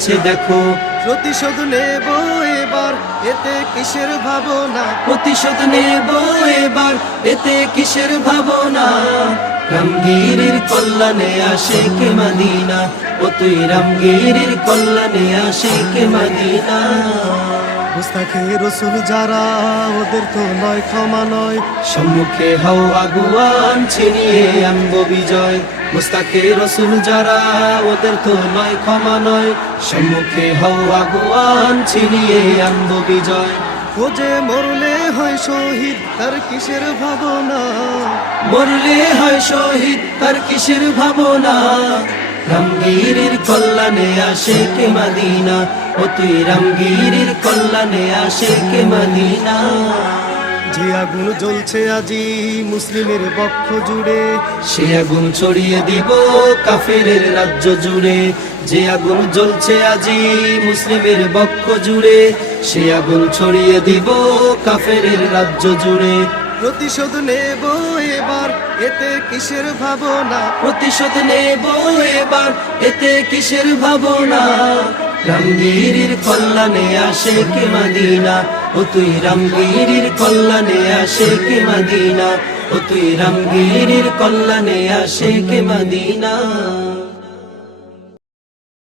আছে দেখো। প্রতিশোধ নেব এবার, এতে কিসের ভাবনা? প্রতিশোধ নেব এবার, এতে কিসের ভাবনা? রামগিরির কল্যাণে আশিকে মদিনা, ও তুই রামগিরির কল্যাণে আশিকে মদিনা। মুস্তাকে রসুল যারা, ওদের তো নয় ক্ষমা নয়। সম্মুখে হও আগুয়ান, ছিনিয়ে আনবো বিজয়। মুস্তাকে রসুল যারা, ওদের তো নয় ক্ষমা নয়। সম্মুখে হও আগুয়ান, ছিনিয়ে আনবো বিজয়। ও যে মরলে হয় শহীদ, তার কিসের ভাবনা? মরলে হয় শহীদ, তার কিসের ভাবনা? রামগিরির কল্যাণে আশিকে মদিনা, ও তুই রামগিরির কল্যাণে আশিকে মদিনা। যে আগুন জ্বলছে আজি মুসলিমের বক্ষ জুড়ে, সে আগুন ছড়িয়ে দিব কাফেরের রাজ্য জুড়ে। যে আগুন জ্বলছে আজি মুসলিমের বক্ষ জুড়ে, সে আগুন ছড়িয়ে দিব কাফেরের রাজ্য জুড়ে। প্রতিশোধ নেব এবার, এতে কিসের ভাবনা? প্রতিশোধ নেব এবার, এতে কিসের ভাবনা? রামগিরির কল্যাণে আশিকে মদিনা, ও তুই রামগিরির কল্যাণে আশিকে মদিনা, ও তুই রামগিরির কল্যাণে আশিকে মদিনা।